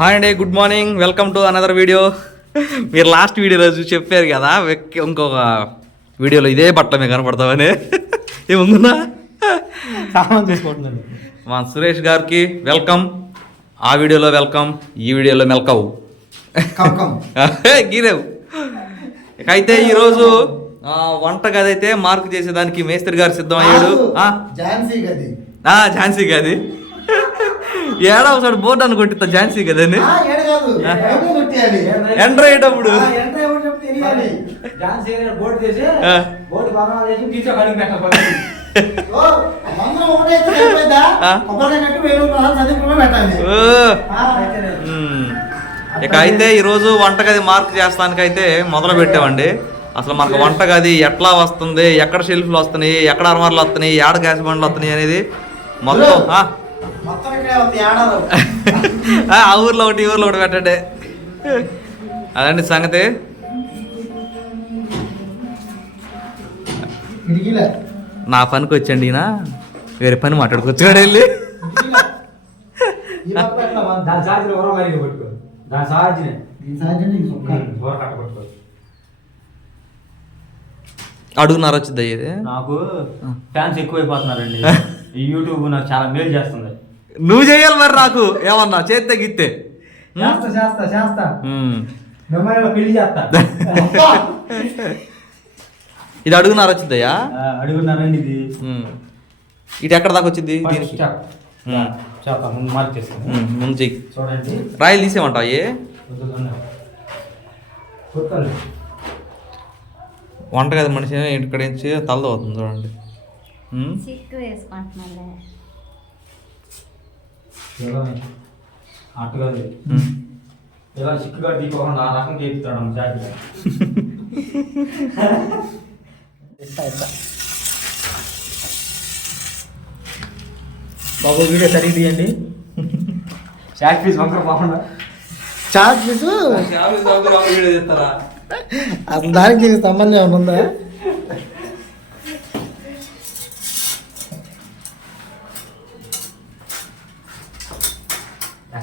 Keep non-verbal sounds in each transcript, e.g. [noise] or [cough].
Hi అండి good morning welcome to another video మీరు last వీడియోలో చూసి చెప్పారు కదా ఇంకొక వీడియోలో ఇదే బట్టలు మీకు కనపడతామని ఏముందా మా సురేష్ గారికి వెల్కమ్ ఆ వీడియోలో వెల్కమ్ ఈ వీడియోలో మెల్కవు. గీరేవు. ఇక అయితే ఈరోజు వంట గది అయితే మార్క్ చేసేదానికి మేస్త్రి గారు సిద్ధం అయ్యాడు ఝాన్సీ గది. ఆ, ఝాన్సీ గది. ఏడా ఒకసారి బోర్డు అనుకుంటా ఝాన్సీ గదని ఆ, ఏడు కాదు. ఏడు కొట్టేయాలి. ఎంటర్ అయ్యేటప్పుడు. కట్టి. ఇక అయితే ఈరోజు వంటగది మార్క్ చేస్తానికి అయితే మొదలు పెట్టామండి. అసలు మనకు వంటగది ఎట్లా వస్తుంది ఎక్కడ షెల్ఫ్లు వస్తున్నాయి ఎక్కడ అర్మార్లు వస్తున్నాయి ఏడ గ్యాస్ బండ్లు వస్తున్నాయి అనేది మొత్తం ఆ, ఊర్లో ఒకటి ఈ ఊర్లో ఒకటి పెట్టండి. అదండి సంగతి. నా పనికి వచ్చండి ఈయన. వేరే పని మాట్లాడుకోవచ్చు కూడా వెళ్ళి. అడుగున్నారు వచ్చింది ఇది? నాకు ఫ్యాన్స్ ఎక్కువైపోతున్నారండి. [laughs] ఈ యూట్యూబ్ నాకు చాలా మేలు చేస్తుంది. నువ్వు చేయాలి మరి నాకు. ఏమన్నా చేస్తే గిత్తే. చేస్తా పెళ్ళి! [laughs] ఇది అడుగున్నారు వచ్చిందయ్యా? ఆ, అడుగున్నానండి ఇది? ఎక్కడ దాకా వచ్చింది ముందు చెయ్యి. చూడండి. రాయలు తీసేమంటావు అయ్యి? కొత్తండి వంటగది మనిషి ఇక్కడ నుంచి తలదో అవుతుంది చూడండి మ్మ్. ఇలా చిక్కుగా ఆ రకం చేస్తాడు జాగ్రత్త. బాబు వీడియో సరిగ్గా తీయండి. షార్ట్ పీస్ వంకర పోకుండా చార్జ్ పీసు దీనికి సంబంధం ఏమైనా ఉందా?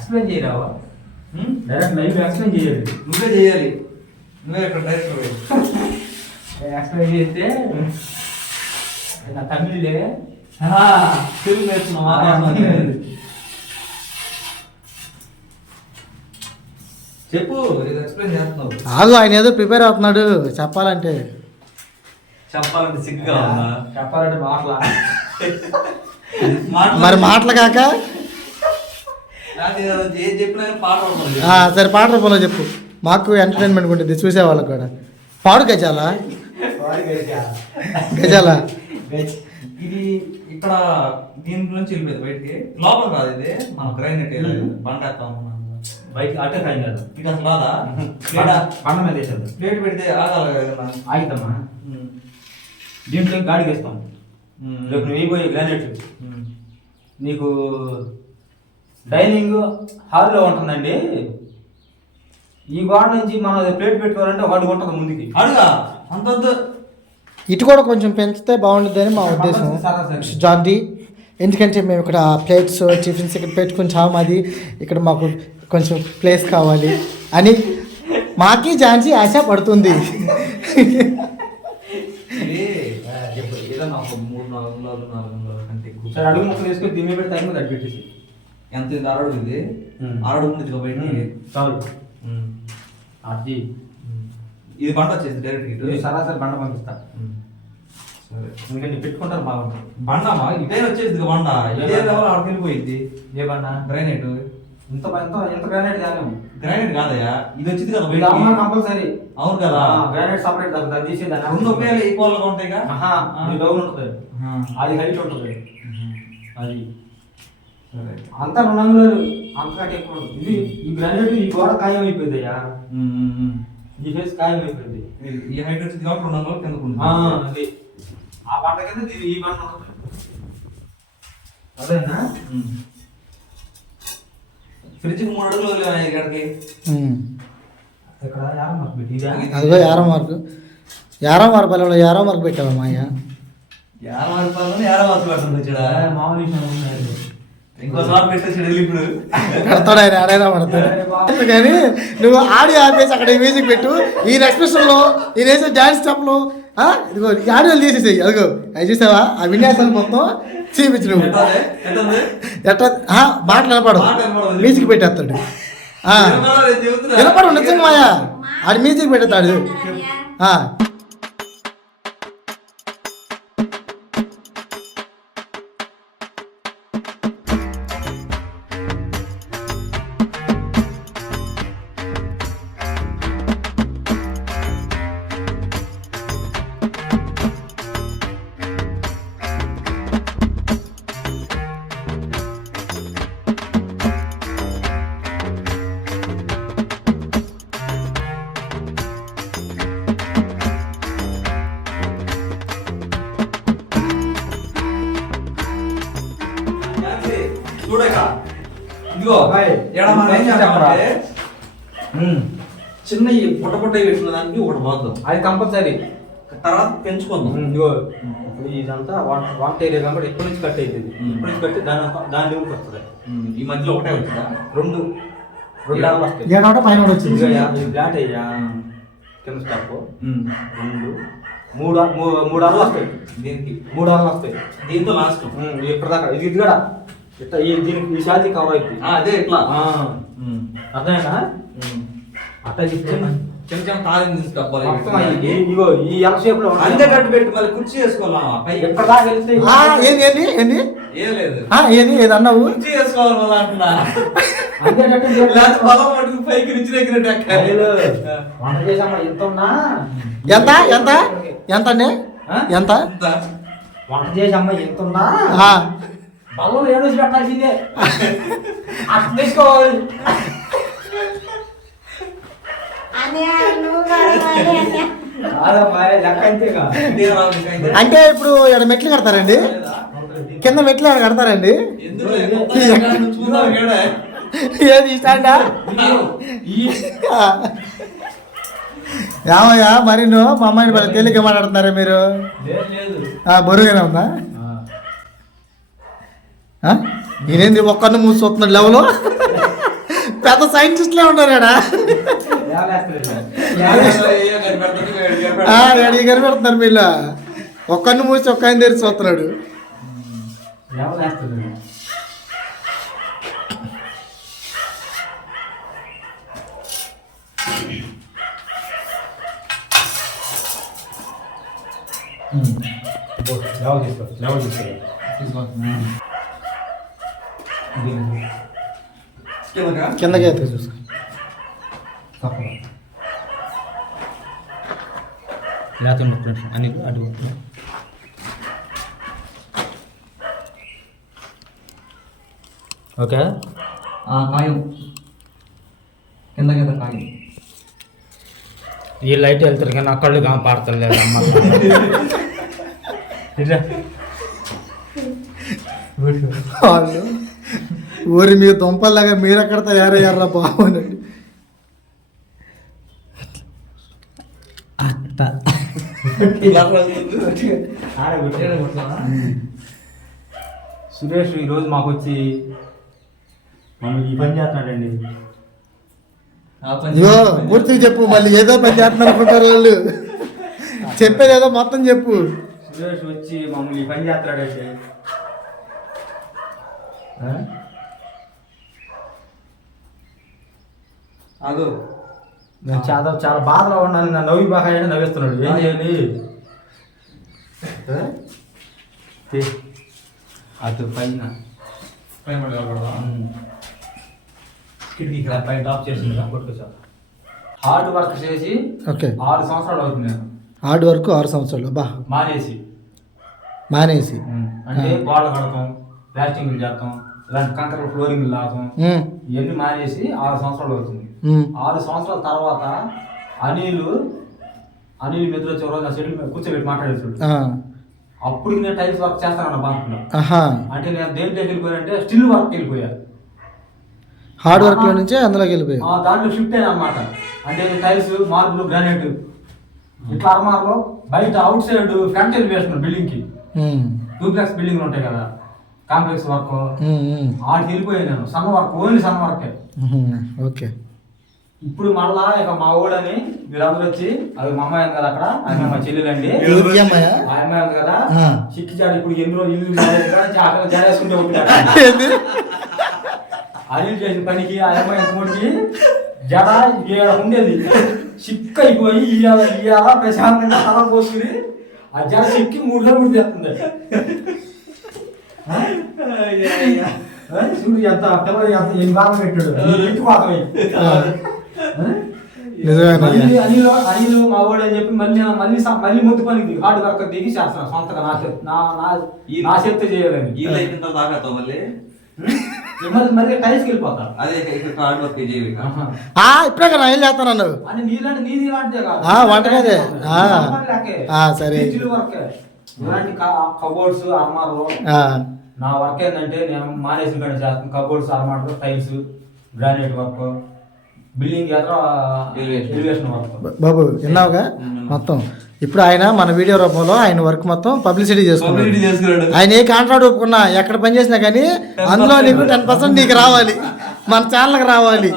ఎక్స్ప్లెయిన్ చేయరావా? మ్మ్. డైరెక్ట్ లైవ్ ఎక్స్ప్లెయిన్ చేయాలి. నువ్వే చేయాలి. నువ్వే ఇక్కడ డైరెక్టర్ ఎక్స్ప్లెయిన్ చేస్తే నా తమిళ్ళే తెలుగు నేర్చుకున్నాం ఆకాశం చెప్పు ఎక్స్ప్లెయిన్ చేస్తున్నావు. ఆగు ఆయన ఏదో ప్రిపేర్ అవుతున్నాడు. చెప్పాలంటే. చెప్పాలంటే సిగ్గుగా ఉందా చెప్పాలంటే మాటలా? మాటలు- మరి మాటలు కాక నాకు ఇది అది ఏది చెప్పినా కానీ పాట వస్తుంది ఆ, సరే పాట రూపంలో చెప్పు. మాకు ఎంటర్టైన్మెంట్ ఉంటుంది చూసే వాళ్ళకి కూడా. పాడు గజాల? గజాల? ఇది ఇక్కడ దీని నుంచి వెళ్ళిపోయింది బయటికి. లోపల రాదు ఇది. మన గ్రైనెట్ బండ బైక్ అట్టే కాయం కాదు ఇది అసలు రాదా? ప్లేట్ బండ మీద వేసేది ప్లేట్ పెడితే ఆగాలి కదా ఆగిద్దమ్మా. దీంట్లో గాడికి వేస్తాం. రేపు నువ్వు వేయబోయే గ్రానైట్. నీకు డైనింగ్ హాల్లో ఉంటుందండి ఈ గోడ నుంచి మనం అది ప్లేట్ పెట్టుకోవాలంటే ఒక అడుగు ఉంటుంది ముందుకి అడుగా అంత. ఇటు కూడా కొంచెం పెంచితే బాగుంటుందని మా ఉద్దేశం. జాంతి ఎందుకంటే మేము ఇక్కడ ప్లేట్స్ టిఫిన్స్ ఇక్కడ పెట్టుకుని చావు మాది ఇక్కడ మాకు కొంచెం ప్లేస్ కావాలి అని మాకి ఝాన్సీ ఆశ పడుతుంది ఒక మూడు నాలుగు నాలుగు కంటే ఎక్కువ. సరే అడుగు ముక్కలు వేసుకొని దీని మీద పెడితే అది పెట్టేసి ఎంత ఇది అరడు ఇది? ఉంది ఇదిగో బయటికి. చాలు. అది. ఇది పంట వచ్చేసి డైరెక్ట్ ఇటు. ఇది సరాసరి బండ పంపిస్తా. సరే. ఎందుకంటే పెట్టుకుంటారు బాగుంటుంది. బండమా? ఇదే వచ్చేసి ఇదిగో బండ. ఇదే లెవెల్ ఆడికి వెళ్ళిపోయింది. ఏ బండ. గ్రైనైట్ ఇంత ఎంత ఎంత గ్రానైట్ తేలేము గ్రైనైట్ కాదయ్యా. ఇది వచ్చింది కదా ఇది బయటికి. కంపల్సరీ. అవును కదా. గ్రానైట్ సపరేట్ తీసి దాన్ని రెండు ఒకే ఈక్వల్గా ఉంటాయి ఇది డౌన్ ఉంటుంది. అది హైట్ ఉంటుంది. అది. అంతా రెండు అంగుళాలు అంతకంటే ఎక్కువ. ఇది ఈ గ్రానైట్ ఈ గోడ ఖాయం అయిపోయింది అయ్యా. ఈ ఫేస్ ఖాయం అయిపోయింది ఇది- ఈ హైట్ వచ్చింది కాబట్టి రెండు వందలు ఉంటుంది. అది. ఆ పంట కింద ఇది ఈ పంట ఉంటుంది. అదేనా? ఫ్రిడ్జ్ మూడు అడుగులు ఇక్కడికి. ఇక్కడ యారం మాకు పెట్టి ఇదా? అదిగో యారో మార్కు. యారో మార్కు పల్లెలో యారో మార్కు పెట్టావా మాయ యాభై రూపాయలు యాభై రూపాయలు పెడుతుంది ఆ, వచ్చాడా మామూలు విషయం ఉన్నాయి. పెడతాడు ఆయన ఆడైనా పడతాడు. కానీ నువ్వు ఆడియో ఆపేసి అక్కడ మ్యూజిక్ పెట్టు ఈ ఎక్స్ప్రెషన్లో ఈ వేసే డాన్స్ స్టెప్లో ఆ, ఇదిగో ఆడియోలు తీసేసేయి. అదిగో అవి చూసావా? ఆ విన్యాసాలు మొత్తం చూపించు నువ్వు? ఎట్లా మాటలు మాట వినపడదు. మ్యూజిక్ పెట్టేస్తాడు. వినపడు నిజంగా మాయా? ఆడి మ్యూజిక్ పెట్టేస్తాడు. చిన్న ఈ పుట్ట పుట్ట పెట్టిన దానికి ఒకటి పోద్దాం అది కంపల్సరీ. తర్వాత పెంచుకుందాం. ఇదిగో ఇప్పుడు ఇదంతా వంట వంట ఏరియా కాబట్టి ఎప్పటి నుంచి కట్ అవుతుంది. ఎప్పటి నుంచి కట్టి దాని దాని లెవెల్కి వస్తుంది? ఈ మధ్యలో ఒకటే వచ్చిందా? రెండు. రెండు వస్తాయి. పైన కూడా వచ్చింది. ఫ్లాట్ అయ్యా కింద స్టాప్ రెండు. మూడు మూడు ఆళ్ళు వస్తాయి. దీనికి మూడు ఆళ్ళు వస్తాయి. దీంతో లాస్ట్ ఇప్పటిదాకా. ఇది ఇది కూడా ఇట్లా ఈ దీనికి ఈ షాతి కవర్ అవుతుంది అదే ఇట్లా. అర్థమైనా. అట్లా చెప్తే చిన్న చిన్న తాళం ఈ- ఇగో ఈ ఎల్ షేప్లో అంతే కట్టు పెట్టి మళ్ళీ కుర్చీ వేసుకోవాలా? ఎప్పటిదాకా వెళ్తే ఏంది ఏంది ఏంది? ఏం లేదు. ఆ, ఏంది ఏది అన్నావు? కుర్చీ వేసుకోవాలి మళ్ళీ అంటున్నా. బలం పైకి రుచి దగ్గర వంట చేసామా ఎంత ఉన్నా? ఎంత ఎంత? ఎంత అండి? ఎంత? వంట చేసామా ఎంత ఉన్నా? ఆ, బల్లం ఏడు పెట్టాల్సిందే. అట్లా తీసుకోవాలి. అంటే ఇప్పుడు ఇక్కడ మెట్లు కడతారండి? కింద మెట్లు ఇక్కడ కడతారండి? ఏది. ఏమయ్యా మరి నువ్వు మా అమ్మాయిని మరి తేలిక మాట్లాడుతున్నారా మీరు? లేదు లేదు. ఆ, బరువుగానే ఉందా? ఆ? ఈయనేంది ఒక్కరిని మూసి చూస్తున్నాడు లెవెల్? పెద్ద సైంటిస్ట్లే ఉన్నారు ఇక్కడ ఎడికి కనిపెడుతున్నారు వీళ్ళ ఒక్కరిని మూసి ఒక్కరిని తెరిచి చూస్తున్నాడు. లెవెల్ తీసుకో లెవెల్ తీసుకో. కిందకి ఎత్తుకు చూసుకో లేకపోతే అని అటు ఓకే. కాయం. కింద కింద కాయం. ఈ లైట్ వెళ్తారు కానీ ఆ కళ్ళు కాపాడతలేదు అమ్మ. వాళ్ళు ఊరి మీ దుంపల్లాగా మీరు ఎక్కడ తయారయ్యారా బాగుండండి సురేష్ ఈరోజు మాకు వచ్చి మమ్మల్ని ఈ పని చేస్తున్నాడండి. ఇగో పూర్తిగా చెప్పు మళ్ళీ ఏదో పని చేస్తున్నారు అనుకుంటారు వాళ్ళు. చెప్పేది ఏదో మొత్తం చెప్పు. సురేష్ వచ్చి మమ్మల్ని ఈ పని చేస్తున్నాడండి? అదు నేను చాలా చాలా బాధలో ఉన్నాను. నా నవ్వి బాగా నవ్విస్తున్నాడు. ఏం చేయాలి. అటు పైన. కిటికీ ఇక్కడ పైన టాప్ చేసింది కొట్టుకొచ్చా హార్డ్ వర్క్ చేసి ఓకే. ఆరు సంవత్సరాలు అవుతుంది నేను. హార్డ్ వర్క్ ఆరు సంవత్సరాలు బా మానేసి. మానేసి. అంటే గోడ కడతాం ప్లాస్టింగ్ చేస్తాం ఇలాంటి కంకర ఫ్లోరింగ్ లాగం ఇవన్నీ మానేసి ఆరు సంవత్సరాలు అవుతుంది. ఆరు సంవత్సరాల తర్వాత అనిల్ అనిల్ మిత్ర చివరి నా షెడ్యూల్ మీద కూర్చోబెట్టి మాట్లాడేసాడు ఆ, అప్పుడు నేను టైల్స్ వర్క్ చేస్తాను బాగుంటున్నా అంటే నేను దేంట్లోకి వెళ్ళిపోయానంటే స్టిల్ వర్క్ వెళ్ళిపోయా. హార్డ్ వర్క్లో నుంచే అందులోకి వెళ్ళిపోయావు ఆ, దాంట్లో షిఫ్ట్ అయ్యాను అనమాట అంటే టైల్స్ మార్బుల్ గ్రానైట్ ఇట్లా అర్మార్లో బయట అవుట్ సైడ్ ఫ్రంట్ ఎలివేషన్ బిల్డింగ్కి డూప్లెక్స్ బిల్డింగ్లు ఉంటాయి కదా కాంప్లెక్స్ వర్క్. ఆడికి వెళ్ళిపోయాను నేను. సన్న వర్క్ ఓన్లీ సన్న వర్కే. ఓకే. ఇప్పుడు మళ్ళా ఇక మా ఊడని మీరందరూ వచ్చి అది మా అమ్మాయి కదా అక్కడ అది మా చెల్లెలండి. అమ్మాయా? ఆ అమ్మాయి ఉంది కదా. చిక్కిచాడు ఇప్పుడు ఎన్ని రోజులు ఇల్లు అక్కడ జారేసుకుంటే ఉంటాడు ఏంది? అనిల్ చేసిన పనికి ఆ అమ్మాయి ఇంకోటికి జడ ఉండేది. చిక్క అయిపోయి ఇవాళ ఇవాళ ప్రశాంతంగా తల పోసుకుని ఆ జడ చిక్కి మూడు రోజులు చేస్తుంది చూడు ఎంత పిల్లలు ఎంత ఎన్ని బాగా పెట్టాడు. ఇంటి మాత్రమే ఆ. నిజమేనయ్యా. అనిల్ మా వాడు అని చెప్పి మళ్ళీ మళ్ళీ స- మళ్ళీ ముందు పనికి హార్డ్ వర్క్ దిగి చేస్తాను సొంతగా నా చేతి నా నా నా చేయాలని అయిపోయిన తర్వాత ఆపేస్తావు మళ్ళీ మళ్ళీ మళ్ళీ టైల్స్కి వెళ్ళిపోతా అదే వర్క్ ఇక. ఆ, ఇప్పుడే కదా ఏం చేస్తాను అని నీలాంటి నీది ఇలాంటిదే కాదు ఆ, వంటగదే. ఆ. సామాన్లు లెక్కే. ఆ, సరే. ఫ్రిడ్జ్లు వర్కే. ఇలాంటి కబోర్డ్స్ అర్మార్లు నా వర్క్ ఏంటంటే నేను మానేసిన చేస్తాను cupboards అర్మార్లు tiles granite work building. Elevation బాబు విన్నావుగా? మొత్తం. ఇప్పుడు ఆయన మన వీడియో రూపంలో ఆయన వర్క్ మొత్తం పబ్లిసిటీ చేసుకున్నాడు. చేసుకున్నాడు. ఆయన ఏ కాంట్రాక్ట్ ఒప్పుకున్నా ఎక్కడ పని చేసినా కానీ అందులో నీకు టెన్ పర్సెంట్ నీకు రావాలి. మన ఛానల్కి రావాలి.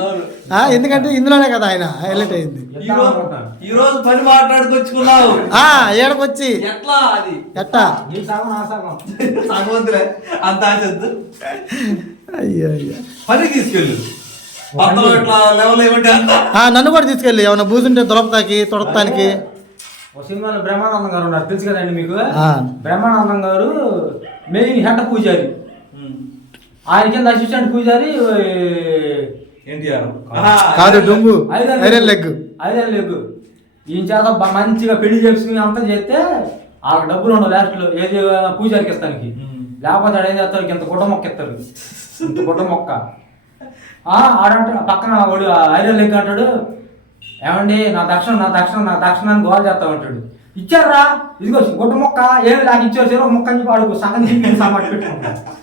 ఎందుకంటే ఇందులోనే కదా ఆయన హైలైట్ అయింది. ఈ రోజు ఈ రోజు పని మాట్లాడుకొచ్చుకున్నావు. ఆ ఏడకొచ్చి. ఎట్లా అది? ఎట్టా? అంత ఆశద్దు అయ్యో అయ్యో పని తీసుకెళ్ళు. నన్ను కూడా తీసుకెళ్ళి ఏమైనా బూజుంటే దొరకతాకి తొడతానికి. ఒక సినిమాలో బ్రహ్మానందం గారు ఉన్నారు తెలుసు కదండి మీకు? ఆ. బ్రహ్మానందం గారు మెయిన్ హెడ్ పూజారి. ఆయన కింద అసిస్టెంట్ పూజారి కాదు. డొంగు. Iron leg. Iron leg. ఈయన చేత బ- మంచిగా పెళ్ళి చేసుకుని అంతా చేస్తే వాళ్ళకి డబ్బులు ఉండవు లాస్ట్లో ఏది పూజారికి ఇస్తానికి. లేకపోతే ఆడ ఏం చేస్తారు? ఇంత గుడ్డ మొక్క ఇస్తారు. ఇంత గుడ్డ మొక్క. ఆడంటే పక్కన వాడు ఐరన్ లెగ్ అంటాడు ఏమండి నా దక్షిణం నా దక్షిణం నా దక్షిణాన్ని గోల్ చేస్తా ఉంటాడు ఇచ్చారా ఇదిగో గుడ్డ మొక్క ఏమి నాకు ఇచ్చారు చెరువు మొక్క అని చెప్పి అడుగు సగం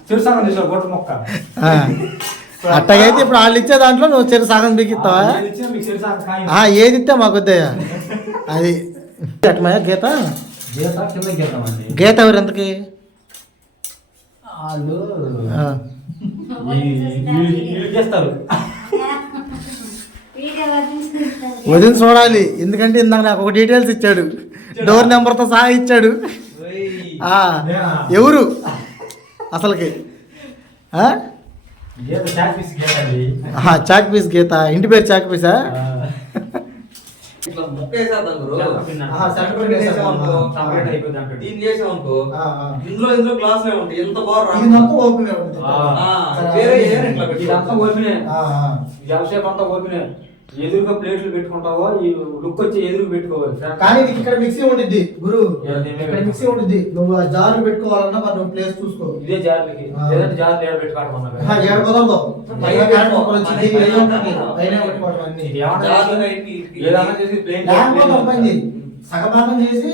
చెరు సగం తీసాడు గుడ్డ మొక్క. అట్టగైతే ఇప్పుడు వాళ్ళు ఇచ్చే దాంట్లో నువ్వు చెరు సగం బిగిస్తావా ఏది ఇస్తే మాకు వద్దయ్యా అది. అటమయ్యా గీత గీత ఎవరు ఎంతకి వీళ్ళు చేస్తారు. [laughs] వదిన చూడాలి. ఎందుకంటే ఇందాక నాకు ఒక డీటెయిల్స్ ఇచ్చాడు. డోర్ నెంబర్తో సహా ఇచ్చాడు. ఎవరు? అసలుకి. చాక్ పీస్ గీత ఇంటి పేరు చాక్ పీసా? ఇట్లా అంటాడు. దీన్ని చేసామనుకో ఆ, ఆ. ఇందులో ఇందులో గ్లాసులే ఉంటాయి ఎంత బాగా ఓపెన్. వేరే ఇట్లా. ఇదంతా ఓపెనే. వ్యవసాయం అంతా ఓపెనే ఎదురుగా ప్లేట్లు పెట్టుకుంటావో? ఈ లుక్ వచ్చి ఎదురుగా పెట్టుకోవాలి. కానీ నీకు ఇక్కడ మిక్సీ ఉండిద్ది గురు? ఇక్కడ మిక్సీ ఉండిద్ది. నువ్వు ఆ జారు పెట్టుకోవాలన్నా మరి నువ్వు ప్లేస్ చూసుకో. ఇదే జార్లకి. లేదంటే జార్లు ఏడ పెట్టుకోవడం ఏడ కుదరదు చేసి-. సగభాగం చేసి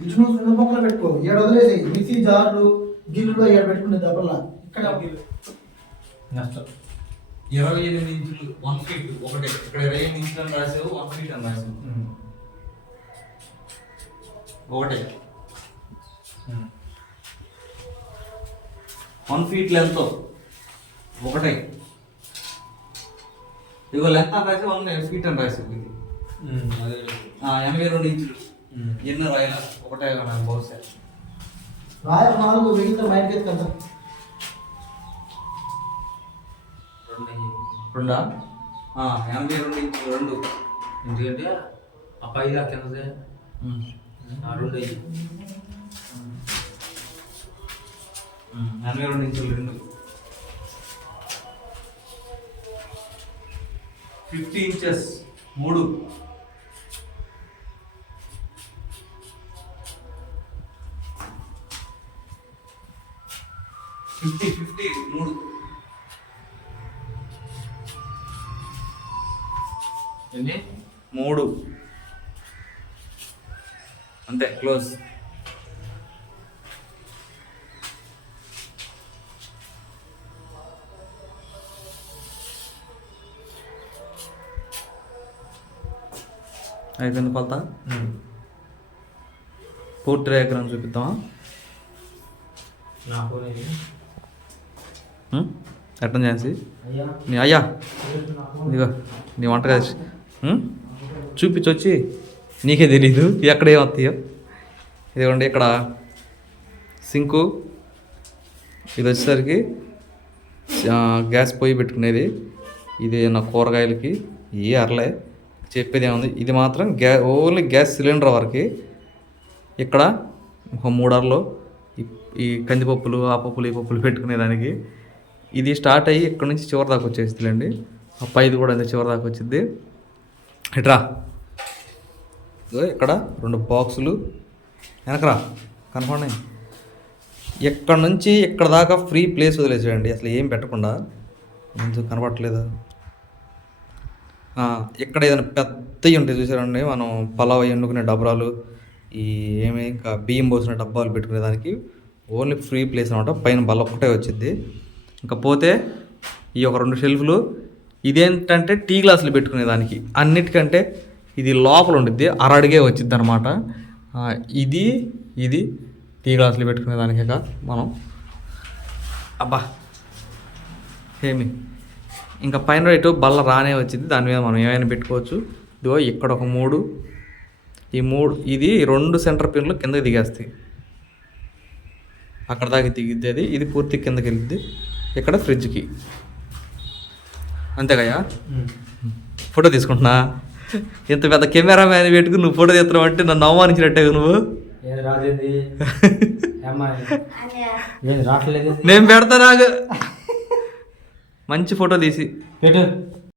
విష్ణు రెండు మొక్కలు పెట్టుకో. ఏడు వదిలేసి మిక్సీ జార్లు గిల్లులు ఏడు పెట్టుకునే దెబ్బల్లా ఇక్కడ. నష్టం ఇరవై ఎనిమిది ఇంచులు వన్ ఫీట్ ఒకటే. ఇక్కడ ఇరవై ఎనిమిది ఇంచులు అని రాసావు వన్ ఫీట్ అని రాసావు ఒకటే. వన్ ఫీట్ లెంత్ ఒకటే. ఇగో లెంత్ అని రాసి వన్ ఫీట్ అని రాసావు ఇది. ఆ, ఎనభై రెండు ఇంచులు. ఎన్నో రాయలా? ఒకటే బహుశా. రాయ నాలుగు మిగతా బయటకి రెండా? ఎనభై రెండు ఇంచులు రెండు. ఎందుకంటే ఆ పై దాకా కిందదే రెండు అయ్యి ఎనభై రెండు ఇంచులు రెండు. ఫిఫ్టీ ఇంచెస్ మూడు. ఫిఫ్టీ ఫిఫ్టీ మూడు. ఏంటి మూడు. అంతే క్లోజ్. అయిపోయింది కొలత పూర్తి రేఖలను చూపిద్దాం నా ఫోన్ ఇది. ఉం? ఎట్లా ఝాన్సీ అయ్యా. నీ అయ్యా. ఇదిగో నీ వంటగది. ఉం? చూపించొచ్చి. నీకే తెలీదు. ఎక్కడ ఏమవుతాయో ఇదిగోండి ఇక్కడ సింకు. ఇది వచ్చేసరికి గ్యాస్ పొయ్యి పెట్టుకునేది. ఇది నా కూరగాయలకి. ఏ అరలే. చెప్పేది ఏముంది ఇది మాత్రం గ్యా ఓన్లీ గ్యాస్ సిలిండర్ వరకు. ఇక్కడ ఒక మూడు ఈ- ఈ కందిపప్పులు ఆ పప్పులు ఈ పప్పులు పెట్టుకునేదానికి. ఇది స్టార్ట్ అయ్యి ఇక్కడ నుంచి చివరి దాకా వచ్చేస్తుందండి ఆ పైది కూడా అంతే చివరి దాకా వచ్చింది. ఇట్రా. ఇక్కడ రెండు బాక్సులు. వెనకరా కనపడి ఇక్కడ నుంచి ఇక్కడ దాకా ఫ్రీ ప్లేస్ వదిలేసేయండి అసలు ఏం పెట్టకుండా. ఎందుకు కనపడట్లేదు? ఇక్కడ ఏదైనా పెద్దవి ఉంటాయి చూసారండి మనం పలావ్ ఎన్నుకునే డబ్రాలు ఈ ఏమి ఇంకా బియ్యం పోసిన డబ్బాలు పెట్టుకునే దానికి ఓన్లీ ఫ్రీ ప్లేస్ అనమాట పైన బల్ల ఒకటే వచ్చింది. ఇంకా పోతే ఈ ఒక రెండు షెల్ఫ్లు ఇదేంటంటే టీ గ్లాసులు పెట్టుకునే దానికి అన్నిటికంటే ఇది లోపల ఉండిద్ది అరడిగే వచ్చింది అనమాట ఇది ఇది టీ గ్లాసులు పెట్టుకునే దానికి మనం. అబ్బా ఏమి ఇంకా పైన రైట్ బల్ల రానే వచ్చింది దాని మీద మనం ఏమైనా పెట్టుకోవచ్చు. ఇదిగో ఇక్కడ ఒక మూడు ఈ మూడు ఇది రెండు సెంటర్ పిన్లు కిందకి దిగేస్తాయి. అక్కడ దాకా దిగిద్ది అది ఇది పూర్తి కిందకి వెళ్ళిద్ది ఇక్కడ ఫ్రిడ్జ్కి. అంతేగా ఫోటో తీసుకుంటున్నా? ఇంత పెద్ద కెమెరా మ్యాన్ పెట్టుకుని నువ్వు ఫోటో తీస్తున్నావు అంటే నన్ను అవమానించినట్టే నువ్వు? నేను పెడతా నాకు. మంచి ఫోటో తీసి. పెట్టు.